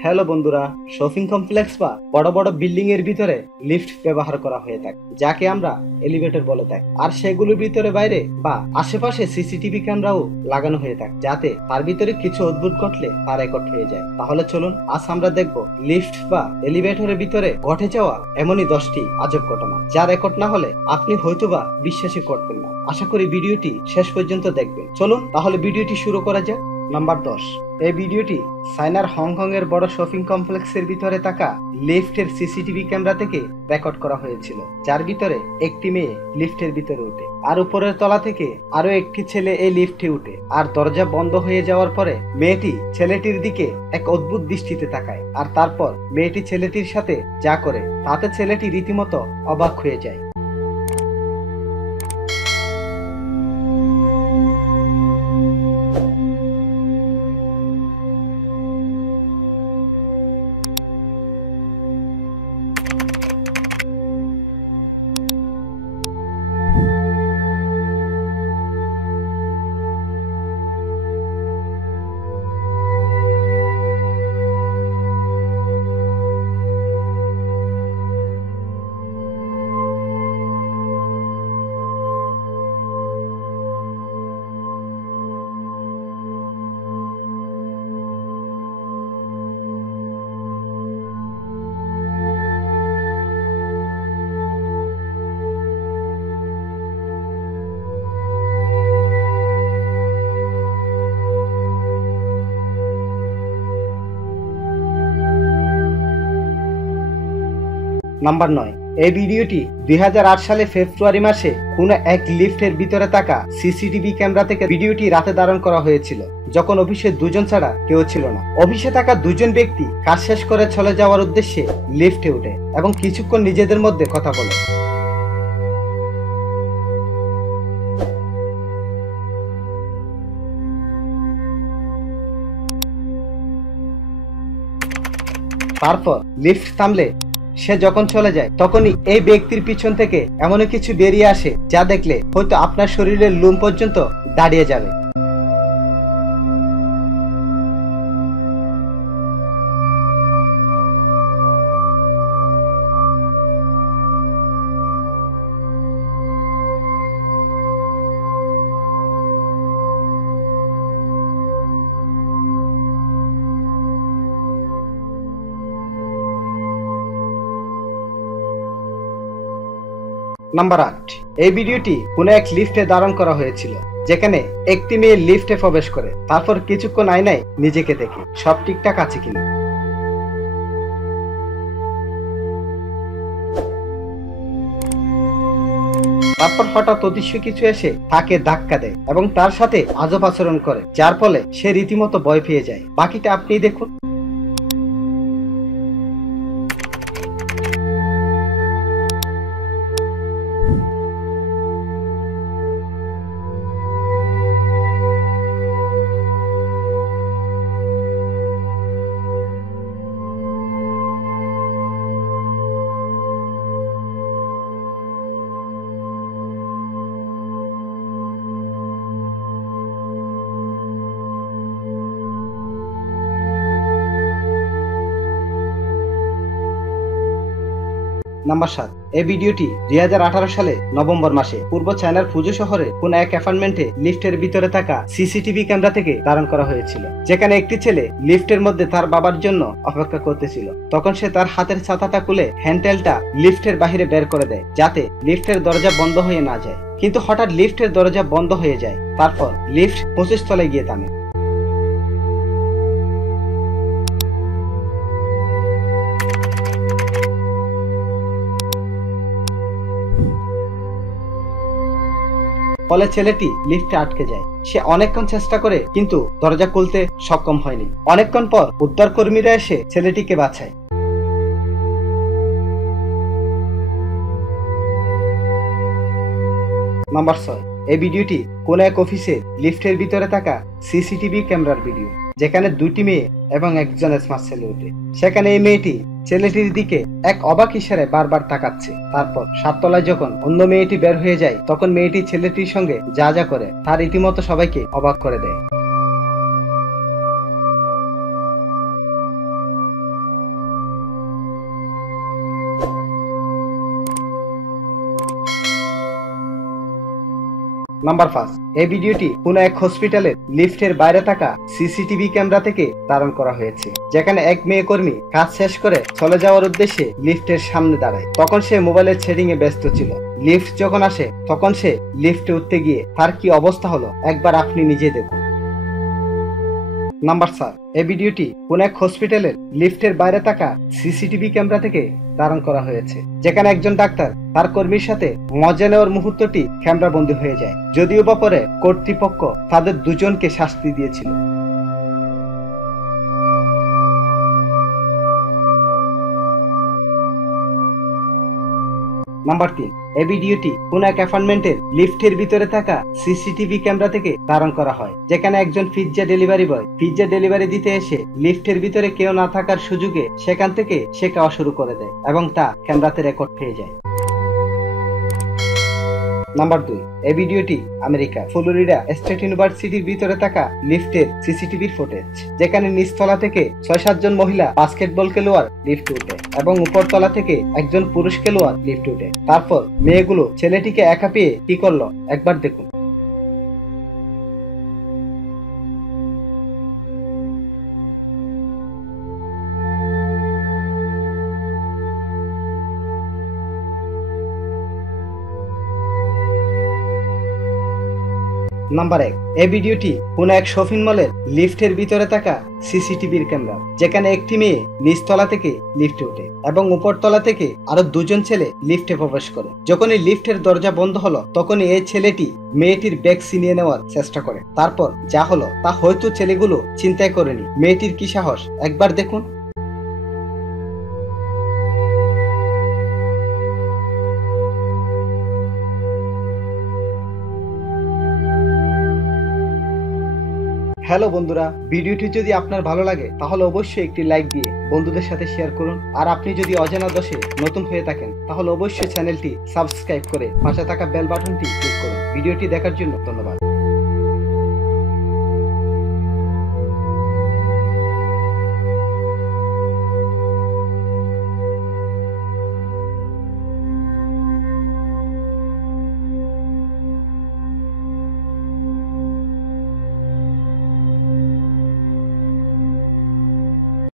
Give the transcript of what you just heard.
Hello বন্ধুরা, shopping complex বা বড় বড় বিল্ডিং এর ভিতরে লিফট ব্যবহার করা হয়ে থাকে, যাকে আমরা এলিভেটর বলে থাকি। আর সেগুলোর ভিতরে বাইরে বা আশেপাশে সিসিটিভি ক্যামেরাও লাগানো হয়ে থাকে, যাতে তার ভিতরে কিছু অদ্ভুত ঘটলে তা রেকর্ড হয়ে যায়। তাহলে চলুন আজ আমরা দেখব লিফট বা এলিভেটরের ভিতরে ঘটে যাওয়া এমনই 10টি আজব ঘটনা, যা রেকর্ড না হলে আপনি হয়তোবা বিশ্বাসই করতেন না। আশা করি ভিডিওটি শেষ পর্যন্ত দেখবেন। চলুন তাহলে ভিডিওটি শুরু করা যাক। নাম্বার 10। এই ভিডিওটি চায়নার হংকং এর বড় শপিং কমপ্লেক্সের ভিতরে থাকা লিফটের সিসিটিভি ক্যামেরা থেকে রেকর্ড করা হয়েছিল, যার ভিতরে একটি মেয়ে লিফটের ভিতরে উঠে, আর উপরের তলা থেকে আরো একটি ছেলে এই লিফটে উঠে, আর দরজা বন্ধ হয়ে যাওয়ার পরে মেয়েটি ছেলেটির দিকে এক অদ্ভুত দৃষ্টিতে তাকায়, আর তারপর মেয়েটি ছেলেটির সাথে যা করে তাতে ছেলেটি রীতিমতো অবাক হয়ে যায়। নাম্বার 9। এই ভিডিওটি 2008 সালে ফেব্রুয়ারি মাসে কোনো এক লিফটের ভিতরে থাকা সিসিটিভি ক্যামেরা থেকে ভিডিওটি রাতে ধারণ করা হয়েছিল, যখন অফিসে দুজন ছাড়া কেউ ছিল না। অফিসে থাকা দুজন ব্যক্তি কাজ শেষ করে চলে যাওয়ার উদ্দেশ্যে লিফটে ওঠে এবং কিছুক্ষণ নিজেদের মধ্যে কথা বলে। তারপর লিফট থামলে সে যখন চলে যায়, তখনই এই ব্যক্তির পিছন থেকে এমন কিছু বেরিয়ে আসে যা দেখলে হয়তো আপনার শরীরের লোম পর্যন্ত দাঁড়িয়ে যাবে। নাম্বার 8। এই ভিডিওটি কোনো এক লিফটে ধারণ করা হয়েছিল, যেখানে একটি মেয়ে লিফটে প্রবেশ করে, তারপর কিছুক্ষণ আয়নায় নিজেকে দেখে সব ঠিকঠাক আছে কিনা। তারপর হঠাৎ অদৃশ্য কিছু এসে তাকে ধাক্কা দেয় এবং তার সাথে আজব আচরণ করে, যার ফলে সে রীতিমতো ভয় পেয়ে যায়। বাকিটা আপনি দেখুন। নাম্বার 7। এই ভিডিওটি 2018 সালে নভেম্বর মাসে পূর্ব চায়নার ফুজু শহরে কোন এক অ্যাপার্টমেন্টে লিফটের ভিতরে থাকা সিসিটিভি ক্যামেরা থেকে ধারণ করা হয়েছিল, যেখানে একটি ছেলে লিফটের মধ্যে তার বাবার জন্য অপেক্ষা করতেছিল। তখন সে তার হাতের ছাতাটা খুলে হ্যান্ডেলটা লিফটের বাহিরে বের করে দেয়, যাতে লিফটের দরজা বন্ধ হয়ে না যায়। কিন্তু হঠাৎ লিফটের দরজা বন্ধ হয়ে যায়, তারপর লিফট 25 তলায় গিয়ে থামে। ফলে ছেলেটি লিফটে আটকে যায়। সে অনেকক্ষণ চেষ্টা করে কিন্তু দরজা খুলতে সক্ষম হয়নি। অনেকক্ষণ পর উদ্ধার কর্মীরা এসে ছেলেটিকে বাঁচায়। নাম্বার 6। এই ভিডিওটি কোন এক অফিসে লিফটের ভিতরে থাকা সিসিটিভি ক্যামেরার ভিডিও, যেখানে দুটি মেয়ে এবং একজন স্মার্ট ছেলে ওঠে। সেখানে এই মেয়েটি ছেলেটির দিকে এক অবাক ইশারায় বারবার তাকাচ্ছে। তারপর 7 তলায় যখন অন্য মেয়েটি বের হয়ে যায়, তখন মেয়েটি ছেলেটির সঙ্গে যা যা করে তার রীতিমতো সবাইকে অবাক করে দেয়। নাম্বার 5, এই ভিডিওটি কোনো এক হসপিটালের লিফটের বাইরে থাকা সিসিটিভি ক্যামেরা থেকে ধারণ করা হয়েছে, যেখানে এক মেয়ে কর্মী কাজ শেষ করে চলে যাওয়ার উদ্দেশ্যে লিফটের সামনে দাঁড়ায়। তখন সে মোবাইলের সেটিং এ ব্যস্ত ছিল। লিফট যখন আসে তখন সে লিফটে উঠতে গিয়ে তার কি অবস্থা হলো একবার আপনি নিজে দেখুন। নাম্বার 4, এই ভিডিওটি কোন এক হসপিটালের লিফটের বাইরে থাকা সিসিটিভি ক্যামেরা থেকে ধারণ করা হয়েছে, যেখানে একজন ডাক্তার তার কর্মীর সাথে মজা নেওয়ার মুহূর্তটি ক্যামেরা বন্দী হয়ে যায়। যদিও বা পরে কর্তৃপক্ষ তাদের দুজনকে শাস্তি দিয়েছিল। নাম্বার 3, এই ভিডিওটি কোন এক অ্যাপার্টমেন্টের লিফটের ভিতরে থাকা সিসিটিভি ক্যামেরা থেকে ধারণ করা হয়, যেখানে একজন pizza delivery boy pizza delivery দিতে এসে লিফটের ভিতরে কেউ না থাকার সুযোগে সেখান থেকে সে খাওয়া শুরু করে দেয় এবং তা ক্যামেরাতে রেকর্ড হয়ে যায়। নাম্বার 2, এই ভিডিওটি আমেরিকা ফ্লোরিডা স্টেট ইউনিভার্সিটির ভিতরে থাকা লিফটের সিসিটিভির ফুটেজ, যেখানে নিচতলা থেকে 6-7 জন মহিলা বাস্কেটবল খেলোয়াড় লিফটে উঠে এবং উপরতলা থেকে একজন পুরুষ খেলোয়াড় লিফটে উঠে। তারপর মেয়েগুলো ছেলেটিকে একা পেয়ে কি করলো একবার দেখুন। নাম্বার 1, এই ভিডিওটি কোন এক শপিং মলের লিফটের ভিতরে থাকা সিসিটিভির ক্যামেরা, যেখানে একটি মেয়ে নিচতলা থেকে লিফটে ওঠে এবং উপরতলা থেকে আরো 2 জন ছেলে লিফটে প্রবেশ করে। যখনই লিফটের দরজা বন্ধ হলো তখনই এই ছেলেটি মেয়েটির ব্যাগ ছিনিয়ে নেওয়ার চেষ্টা করে। তারপর যা হলো তা হয়তো ছেলেগুলো চিন্তাই করেনি। মেয়েটির কি সাহস একবার দেখুন। হ্যালো বন্ধুরা, ভিডিওটি যদি আপনার ভালো লাগে তাহলে অবশ্যই একটি লাইক দিয়ে বন্ধুদের সাথে শেয়ার করুন। আর আপনি যদি অজানা দশে নতুন হয়ে থাকেন তাহলে অবশ্যই চ্যানেলটি সাবস্ক্রাইব করে পাশে থাকা বেল বাটনটি ক্লিক করুন। ভিডিওটি দেখার জন্য ধন্যবাদ।